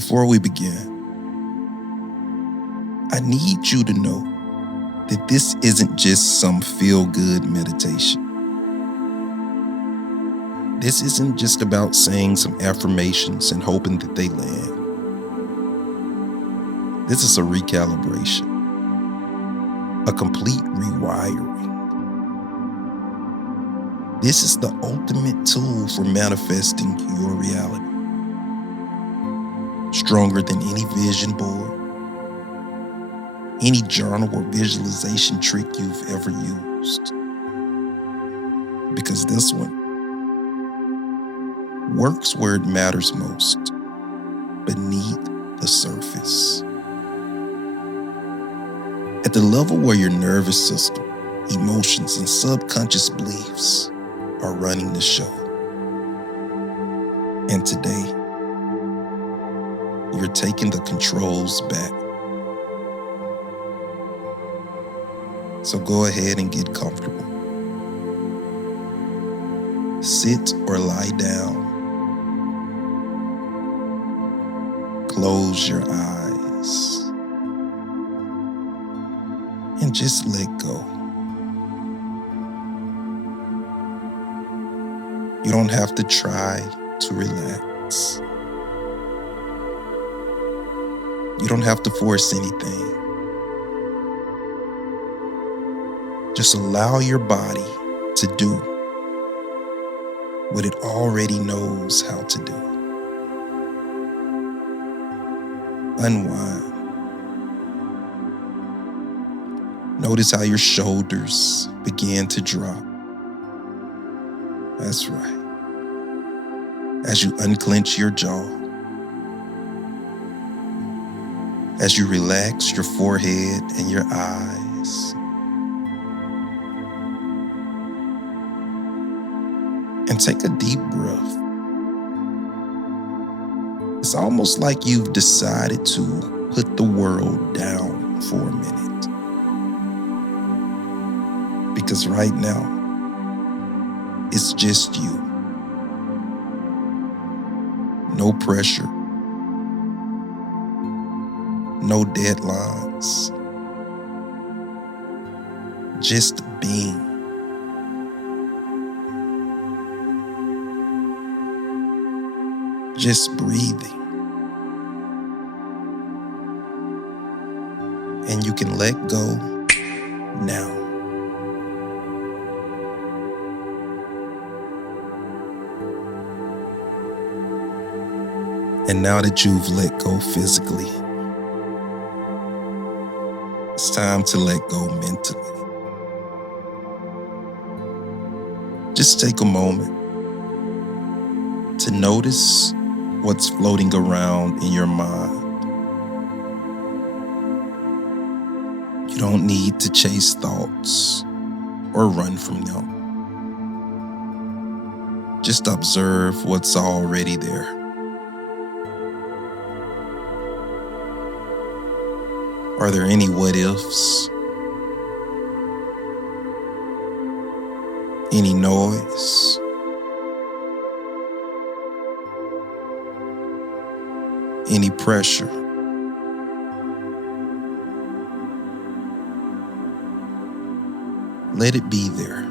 Before we begin, I need you to know that this isn't just some feel-good meditation. This isn't just about saying some affirmations and hoping that they land. This is a recalibration, a complete rewiring. This is the ultimate tool for manifesting your reality. Stronger than any vision board, any journal or visualization trick you've ever used. Because this one works where it matters most, beneath the surface. At the level where your nervous system, emotions, and subconscious beliefs are running the show. And today, you're taking the controls back. So go ahead and get comfortable. Sit or lie down. Close your eyes. And just let go. You don't have to try to relax. You don't have to force anything. Just allow your body to do what it already knows how to do. Unwind. Notice how your shoulders begin to drop. That's right. As you unclench your jaw. As you relax your forehead and your eyes. And take a deep breath. It's almost like you've decided to put the world down for a minute. Because right now, it's just you. No pressure. No deadlines. Just being. Just breathing. And you can let go now. And now that you've let go physically, it's time to let go mentally. Just take a moment to notice what's floating around in your mind. You don't need to chase thoughts or run from them. Just observe what's already there. Are there any what ifs? Any noise? Any pressure? Let it be there.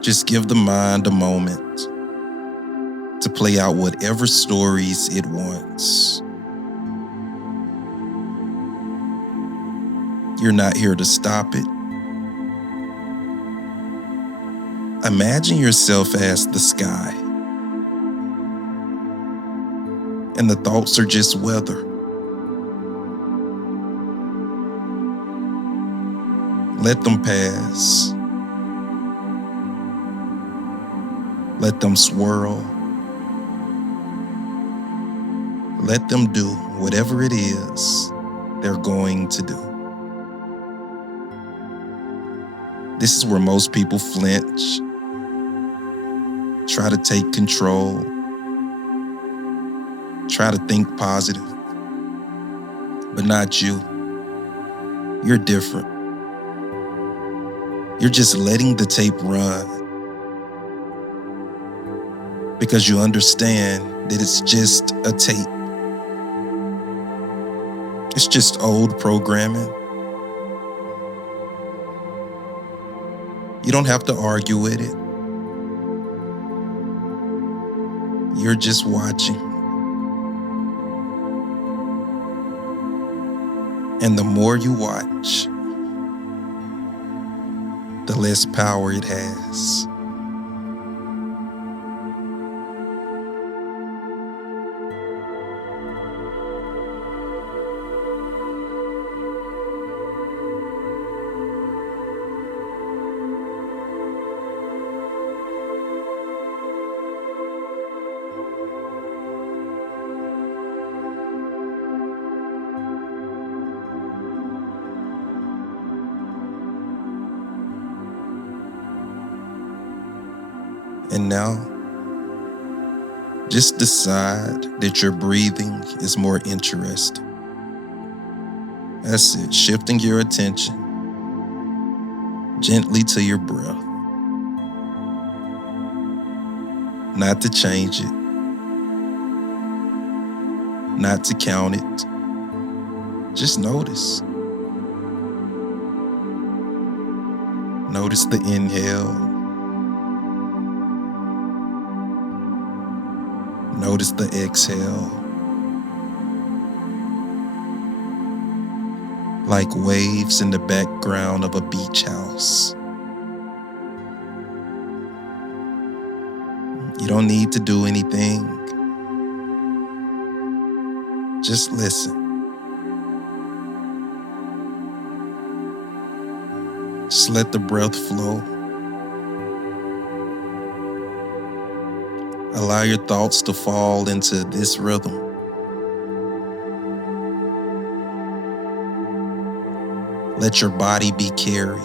Just give the mind a moment to play out whatever stories it wants. You're not here to stop it. Imagine yourself as the sky, and the thoughts are just weather. Let them pass. Let them swirl. Let them do whatever it is they're going to do. This is where most people flinch, try to take control, try to think positive, but not you. You're different. You're just letting the tape run because you understand that it's just a tape. It's just old programming. You don't have to argue with it. You're just watching. And the more you watch, the less power it has. And now, just decide that your breathing is more interesting. That's it, shifting your attention gently to your breath. Not to change it, not to count it. Just notice. Notice the inhale. Notice the exhale. Like waves in the background of a beach house. You don't need to do anything. Just listen. Just let the breath flow. Allow your thoughts to fall into this rhythm. Let your body be carried.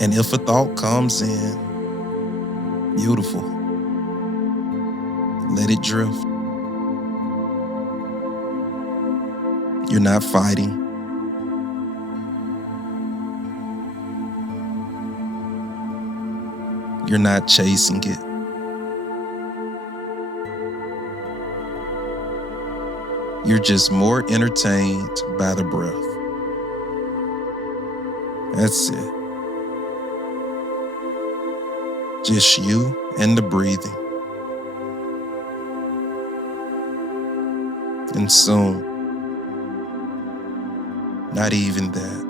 And if a thought comes in, beautiful. Let it drift. You're not fighting. You're not chasing it. You're just more entertained by the breath. That's it. Just you and the breathing. And soon, not even that.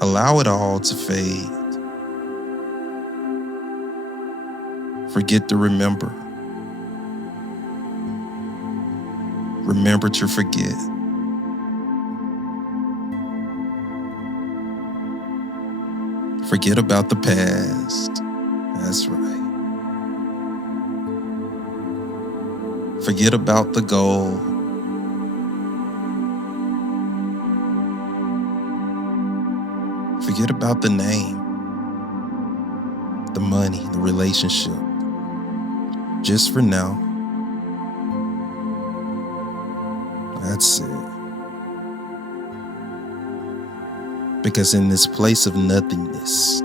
Allow it all to fade. Forget to remember. Remember to forget. Forget about the past. That's right. Forget about the goal. Forget about the name, the money, the relationship. Just for now. That's it. Because in this place of nothingness,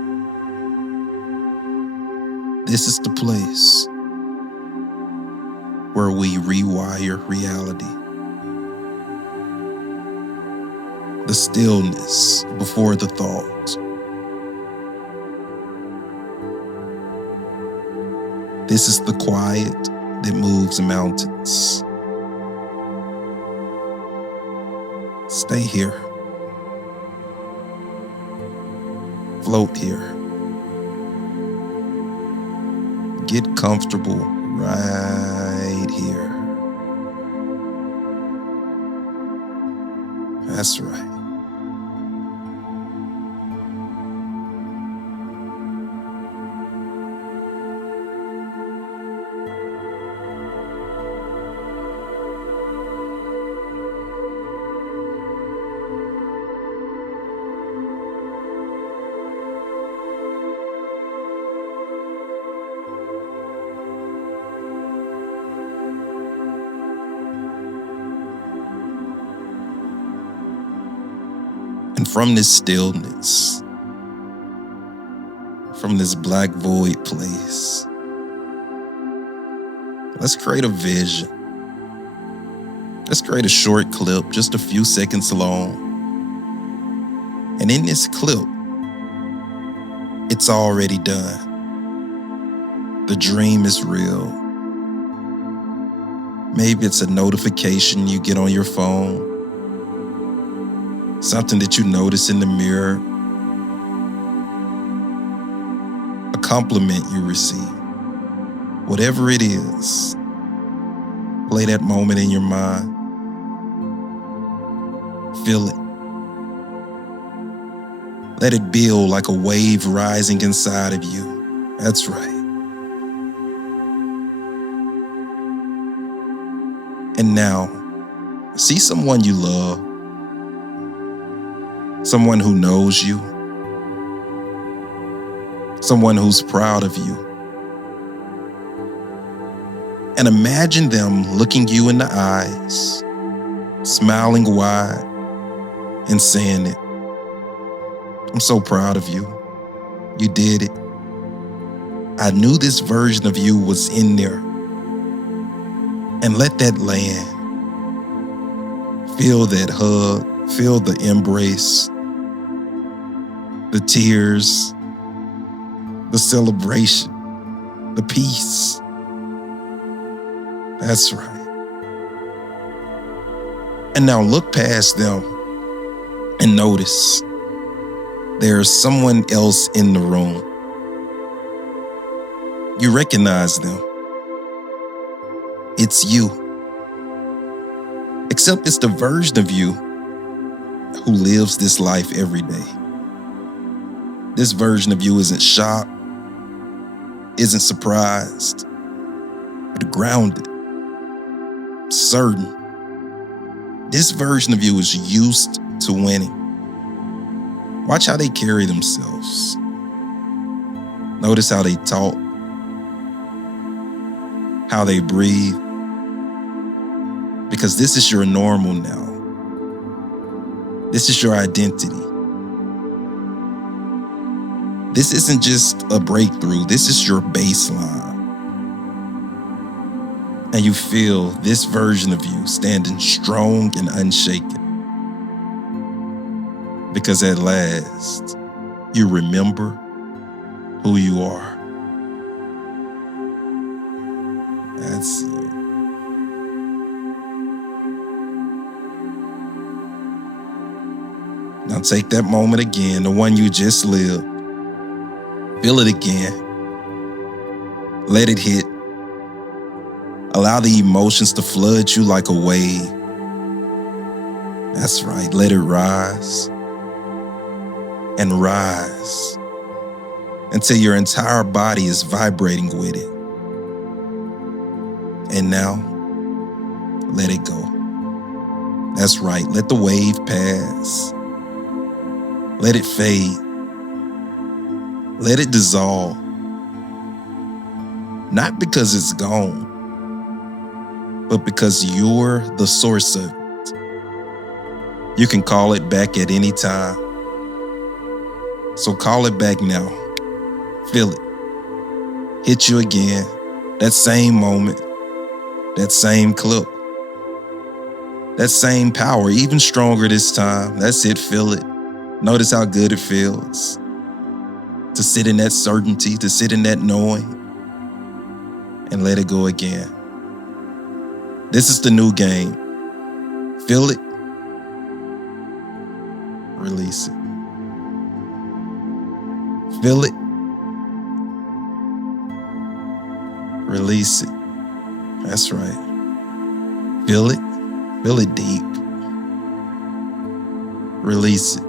this is the place where we rewire reality. The stillness before the thought. This is the quiet that moves mountains. Stay here. Float here. Get comfortable right here. That's right. And from this stillness, from this black void place, let's create a vision. Let's create a short clip, just a few seconds long. And in this clip, it's already done. The dream is real. Maybe it's a notification you get on your phone, something that you notice in the mirror, a compliment you receive. Whatever it is, play that moment in your mind. Feel it. Let it build like a wave rising inside of you. That's right. And now, see someone you love, someone who knows you, someone who's proud of you. And imagine them looking you in the eyes, smiling wide, and saying it. I'm so proud of you. You did it. I knew this version of you was in there. And let that land. Feel that hug. Feel the embrace. The tears. The celebration. The peace. That's right. And now look past them and notice there's someone else in the room. You recognize them. It's you. Except it's the version of you who lives this life every day. This version of you isn't shocked, isn't surprised, but grounded, certain. This version of you is used to winning. Watch how they carry themselves. Notice how they talk, how they breathe, because this is your normal now. This is your identity. This isn't just a breakthrough. This is your baseline. And you feel this version of you standing strong and unshaken. Because at last, you remember who you are. That's it. Now take that moment again, the one you just lived. Feel it again. Let it hit. Allow the emotions to flood you like a wave. That's right, let it rise. And rise until your entire body is vibrating with it. And now, let it go. That's right, let the wave pass. Let it fade. Let it dissolve. Not because it's gone, but because you're the source of it. You can call it back at any time. So call it back now. Feel it. Hit you again. That same moment. That same clip. That same power, even stronger this time. That's it, feel it. Notice how good it feels. To sit in that certainty, to sit in that knowing. And let it go again. This is the new game. Feel it. Release it. Feel it. Release it. That's right. Feel it. Feel it deep. Release it.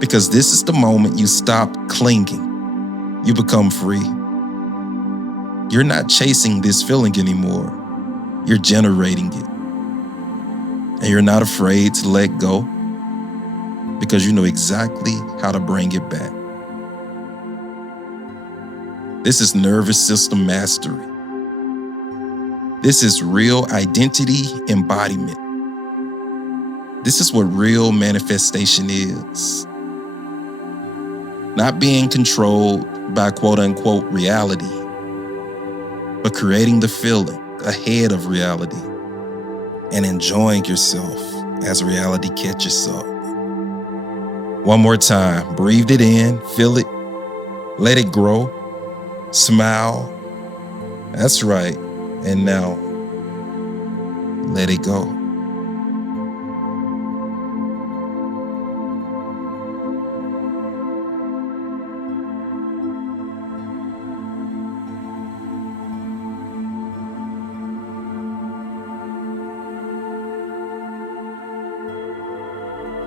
Because this is the moment you stop clinging. You become free. You're not chasing this feeling anymore. You're generating it. And you're not afraid to let go because you know exactly how to bring it back. This is nervous system mastery. This is real identity embodiment. This is what real manifestation is. Not being controlled by quote unquote reality, but creating the feeling ahead of reality and enjoying yourself as reality catches up. One more time, breathe it in, feel it, let it grow, smile. That's right. And now, let it go.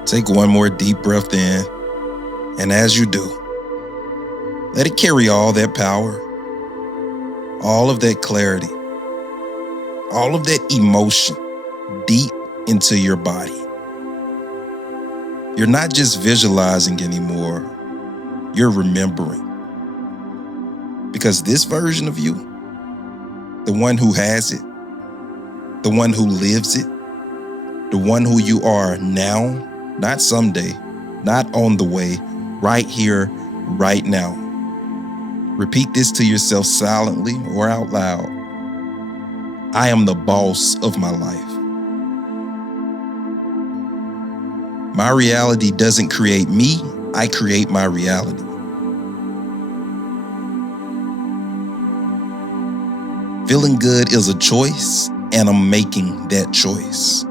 Take one more deep breath in, and as you do, let it carry all that power, all of that clarity, all of that emotion deep into your body. You're not just visualizing anymore, you're remembering. Because this version of you, the one who has it, the one who lives it, the one who you are now, not someday, not on the way, right here, right now. Repeat this to yourself silently or out loud. I am the boss of my life. My reality doesn't create me, I create my reality. Feeling good is a choice, and I'm making that choice.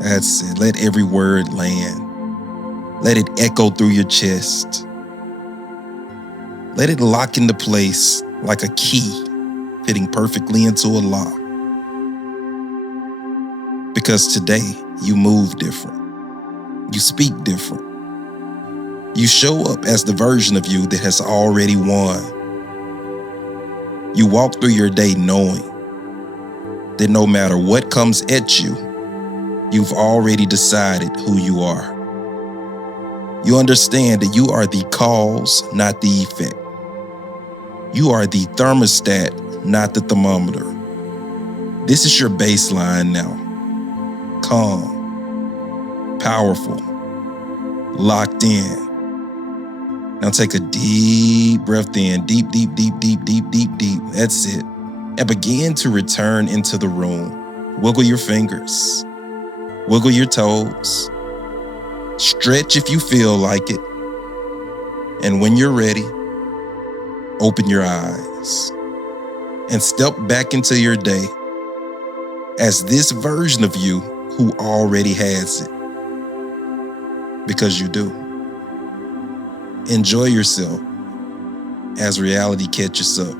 That's it. Let every word land. Let it echo through your chest. Let it lock into place like a key fitting perfectly into a lock. Because today, you move different. You speak different. You show up as the version of you that has already won. You walk through your day knowing that no matter what comes at you, you've already decided who you are. You understand that you are the cause, not the effect. You are the thermostat, not the thermometer. This is your baseline now. Calm, powerful, locked in. Now take a deep breath in, deep, deep, deep, deep, deep, deep, deep. That's it. And begin to return into the room. Wiggle your fingers. Wiggle your toes. Stretch if you feel like it. And when you're ready, open your eyes and step back into your day as this version of you who already has it. Because you do. Enjoy yourself as reality catches up.